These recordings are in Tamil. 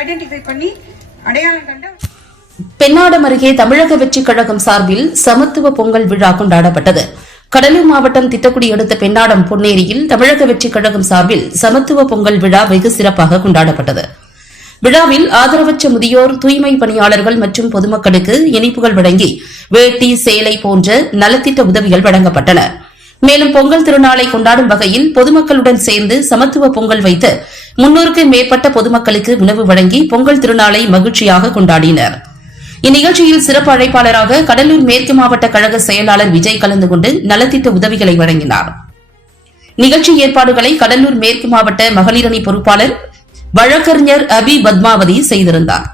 ஐடென்டிஃபை பண்ணி அடையாளம் கண்ட பெண்ணாடம் அருகே தமிழக வெற்றிக் கழகம் சார்பில் சமத்துவ பொங்கல் விழா கொண்டாடப்பட்டது. கடலூர் மாவட்டம் திட்டக்குடி அடுத்த பெண்ணாடம் பொன்னேரியில் தமிழக வெற்றிக் கழகம் சார்பில் சமத்துவ பொங்கல் விழா வெகு சிறப்பாக கொண்டாடப்பட்டது. விழாவில் ஆதரவற்ற முதியோர் தூய்மை பணியாளர்கள் மற்றும் பொதுமக்களுக்கு இனிப்புகள் வழங்கி வேட்டி சேலை போன்ற நலத்திட்ட உதவிகள் வழங்கப்பட்டன. மேலும் பொங்கல் திருநாளை கொண்டாடும் வகையில் பொதுமக்களுடன் சேர்ந்து சமத்துவ பொங்கல் வைத்து முன்னூறுக்கும் மேற்பட்ட பொதுமக்களுக்கு உணவு வழங்கி பொங்கல் திருநாளை மகிழ்ச்சியாக கொண்டாடினர். இந்நிகழ்ச்சியில் சிறப்பு அழைப்பாளராக கடலூர் மேற்கு மாவட்ட கழக செயலாளர் விஜய் கலந்து கொண்டு நலத்திட்ட உதவிகளை வழங்கினார். நிகழ்ச்சி ஏற்பாடுகளை கடலூர் மேற்கு மாவட்ட மகளிரணி பொறுப்பாளர் வழக்கறிஞர் அபி பத்மாவதி செய்திருந்தார்.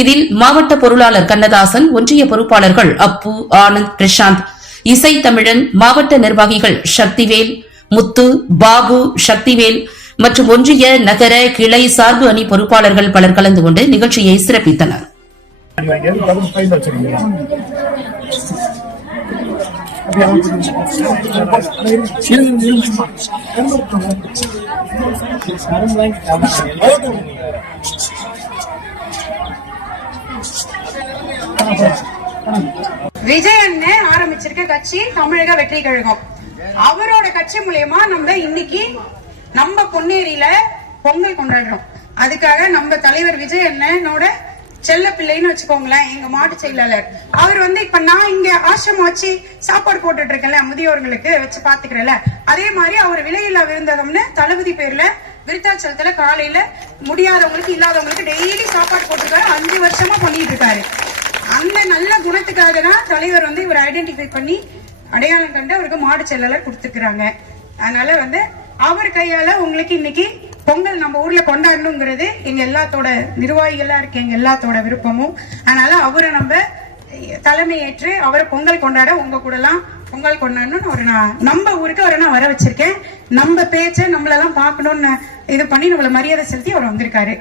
இதில் மாவட்ட பொருளாளர் கண்ணதாசன் ஒன்றிய பொறுப்பாளர்கள் அப்பு ஆனந்த் பிரசாந்த் இசை தமிழன் மாவட்ட நிர்வாகிகள் சக்திவேல் முத்து பாபு சக்திவேல் மற்றும் ஒன்றிய நகர கிளை சார்பு அணி பொறுப்பாளர்கள் பலர் கலந்து கொண்டு நிகழ்ச்சியை சிறப்பித்தனர் Thank you. விஜய் அண்ணன் ஆரம்பிச்சிருக்க கட்சி தமிழக வெற்றி கழகம். அவரோட கட்சி மூலியமா நம்ம இன்னைக்கு நம்ம பொன்னேரியில பொங்கல் கொண்டாடுறோம். அதுக்காக நம்ம தலைவர் விஜய் அண்ணனோட செல்ல பிள்ளைன்னு வச்சுக்கோங்களேன் எங்க மாட்டு செயலாளர். அவர் வந்து இப்ப நான் இங்க ஆசிரமம் வச்சு சாப்பாடு போட்டுட்டு இருக்கேன்ல முதியோர்களுக்கு வச்சு பாத்துக்கிறேன்ல. அதே மாதிரி அவர் விலையில்லா விருந்தகம்னு தளபதி பேர்ல விருத்தாச்சலத்துல காலையில முடியாதவங்களுக்கு இல்லாதவங்களுக்கு டெய்லி சாப்பாடு போட்டுருக்காரு. அஞ்சு வருஷமா பண்ணிட்டு இருக்காரு. அந்த நல்ல குணத்துக்காக தான் தலைவர் வந்து இவர் ஐடென்டிஃபை பண்ணி அடையாளம் கண்டு அவருக்கு மாடு செல்லலர் கொடுத்துக்கிறாங்க. அதனால வந்து அவர் கையால உங்களுக்கு இன்னைக்கு பொங்கல் நம்ம ஊர்ல கொண்டாடணுங்கிறது எங்க எல்லாத்தோட நிர்வாகிகளா இருக்க எங்க எல்லாத்தோட விருப்பமும். அதனால அவரை நம்ம தலைமையேற்று அவரை பொங்கல் கொண்டாட உங்க கூட எல்லாம் பொங்கல் கொண்டாடணும்னு ஒரு நான் நம்ம ஊருக்கு அவரை நான் வர வச்சிருக்கேன். நம்ம பேச்சை நம்மளெல்லாம் பார்க்கணும்னு இது பண்ணி நம்மள மரியாதை செலுத்தி அவர் வந்திருக்காரு.